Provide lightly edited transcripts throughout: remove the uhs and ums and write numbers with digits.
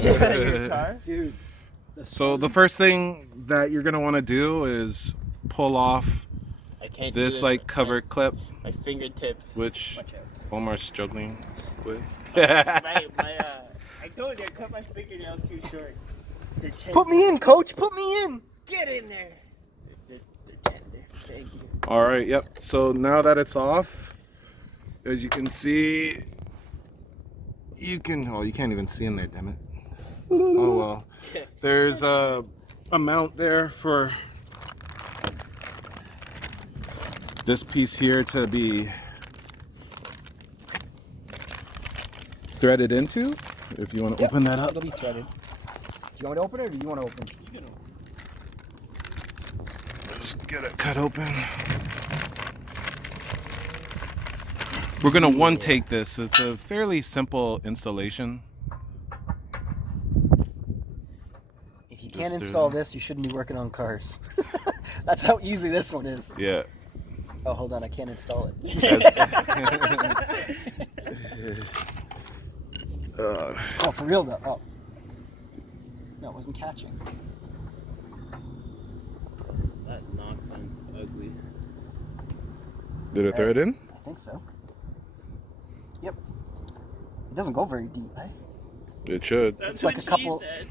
Get out of your car, dude. So the first thing that you're gonna want to do is pull off this like cover clip, my fingertips, which Omar's struggling with. I told you I cut my fingernails too short. Put me in, coach. Put me in. Get in there. They're tender. Thank you. All right. Yep. So now that it's off, as you can see, you can't even see in there. Damn it. Oh well. There's a mount there for this piece here to be threaded into. If you want to open that up. It'll be threaded. Do you want me to open it, or do you want to open? Let's get it cut open. We're gonna one take this. It's a fairly simple installation. If you can't install this, you shouldn't be working on cars. That's how easy this one is. Yeah. Oh, hold on, I can't install it. Oh, for real though? Oh. No, it wasn't catching. That knock sounds ugly. Did it thread in? I think so. Yep. It doesn't go very deep, eh? It should. That's It's like what a couple. she said.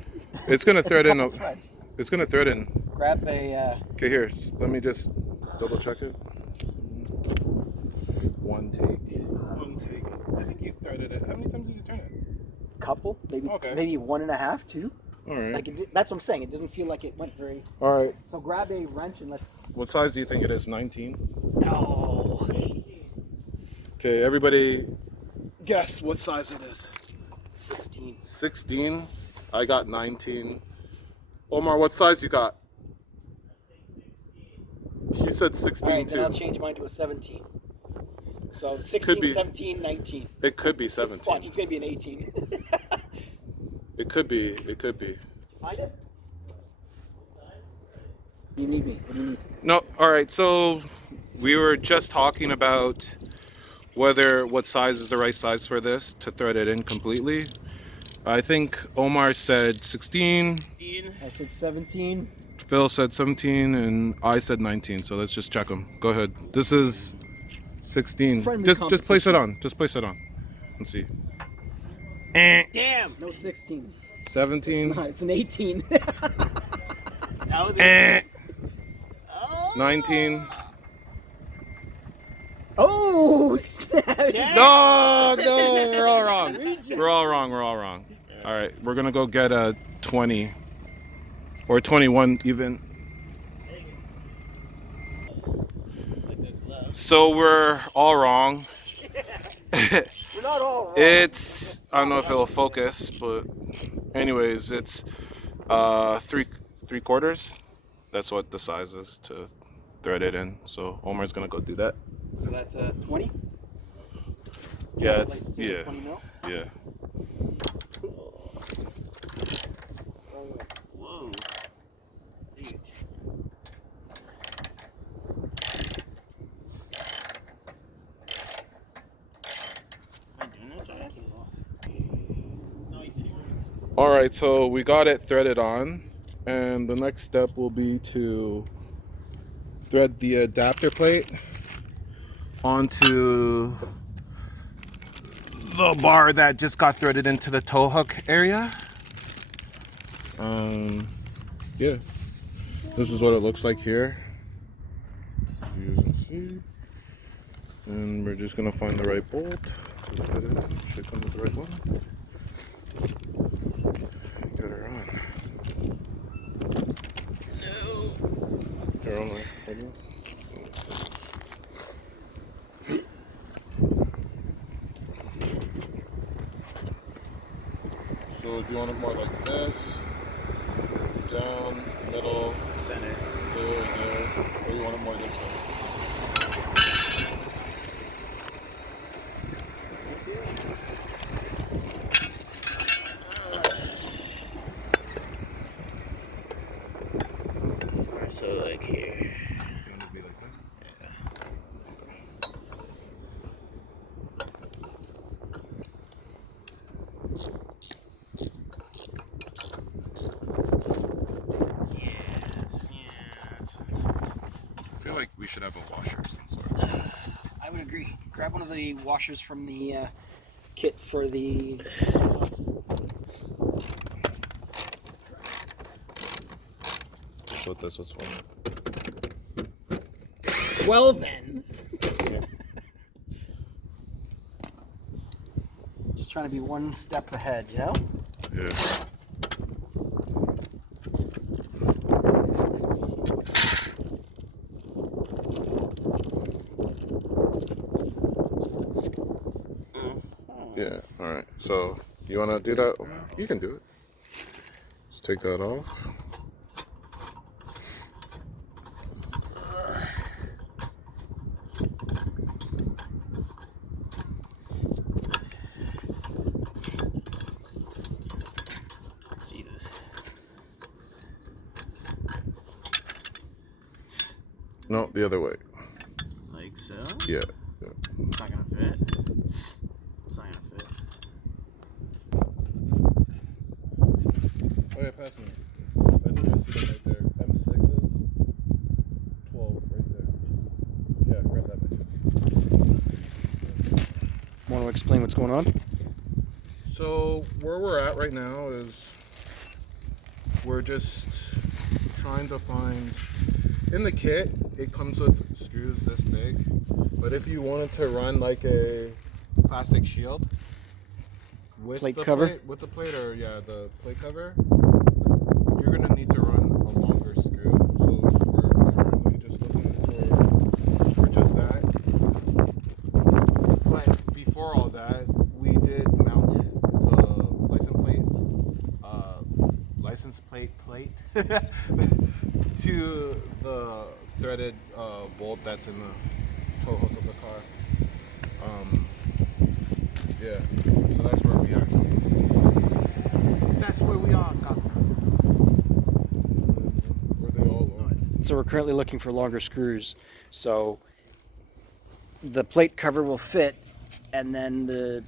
It's gonna thread in. Threads. It's gonna thread in. Grab a. Okay, here. Let me just double check it. One take. I think you threaded it. How many times did you turn it? Couple, maybe. Okay. Maybe 1.5, 2. All right. Like that's what I'm saying. It doesn't feel like it went very. All right. So grab a wrench and let's. What size do you think it is? 19. No. Okay, everybody, guess what size it is. 16. 16. I got 19. Omar, what size you got? He said 16 All right, too. then I'll change mine to a 17. So 16, Could be. 17, 19. It could be 17. Watch, it's gonna be an 18. It could be. It could be. Find it. You need me. What do you need? No. All right. So we were just talking about what size is the right size for this to thread it in completely. I think Omar said 16. I said 17. Phil said 17, and I said 19. So let's just check them. Go ahead. This is 16. Just place it on. Just place it on. Let's see. Damn. No 16s. 17. It's not. It's an 18. That was Eh. 19. Oh snap! No, we're all wrong. We're all wrong. All right, we're gonna go get a 20 or 21 even. So we're all wrong. We're not all wrong. It's, I don't know if it'll focus, but anyways, it's 3/4. That's what the size is to thread it in. So Omar's gonna go do that. So that's a 20? Yeah, It's it's, yeah, 20 mil? yeah. Whoa. Dude. Am I doing this already? No, he's sitting right. All right, so we got it threaded on, and the next step will be to thread the adapter plate onto the bar that just got threaded into the tow hook area. Yeah, this is what it looks like here, as you can see. And we're just gonna find the right bolt to fit it in. Should come with the right one. Get her on. No. You're on right. So do you want it more like this? Down, middle, Center. there, or you want it more this way? So like here. You want it to be like that? grab one of the washers from the kit for the exhaust. That's what this was for. Well then. Just trying to be one step ahead, you know? Yeah. Yeah, alright. So, you want to do that? You can do it. Let's take that off. Jesus. No, the other way. Like so? Yeah. It's not gonna fit. It's not gonna fit. Oh yeah, pass me. I think I see them right there. M6s. 12 right there. Yeah, grab that back. Want to explain what's going on? So where we're at right now is we're just trying to find, in the kit it comes with screws this big, but if you wanted to run like a plastic shield with Plate the cover? with the plate, or yeah, the plate cover, you're gonna need to run a longer screw. So we're currently just looking for just that. But before all that, we did mount the license plate to the threaded bolt that's in the tow hook of the car. Yeah, so that's where we are. That's where we are, where they all are. So we're currently looking for longer screws. So the plate cover will fit, and then the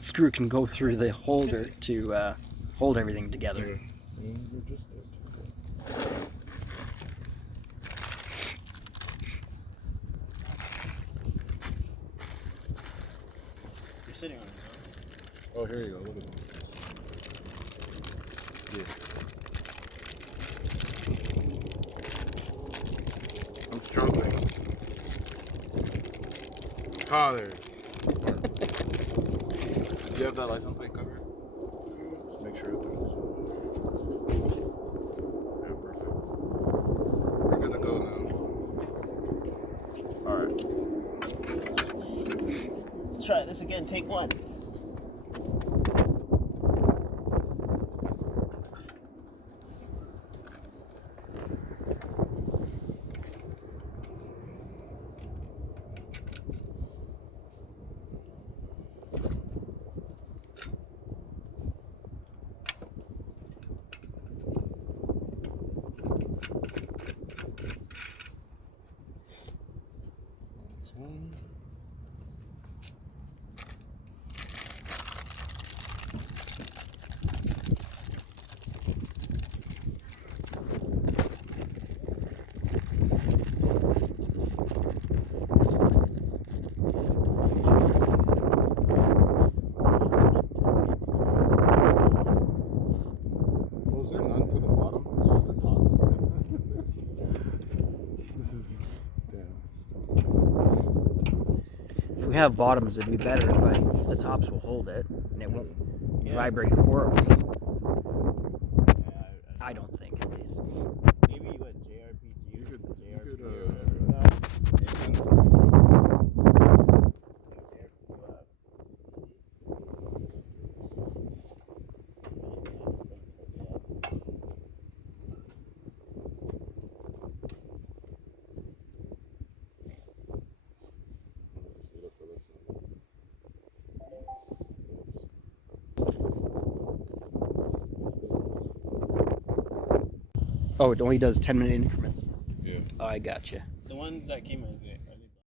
screw can go through the holder to hold everything together. You're just there too. You're sitting on it, though. Oh, here you go. Look at this. Yeah. I'm struggling. Ah, there. Do you have that license plate cover? Just make sure it does. Yeah, perfect. We're good to go now. Alright. Let's try this again. Take one. Was there none for the bottom? It's just the tops. This is damn. If we have bottoms, it'd be better, but the tops will hold it, and it won't vibrate horribly. I don't think, at least. Maybe what JRPG. You could Oh, it only does 10-minute increments. Yeah. Oh, I gotcha. The ones that came with it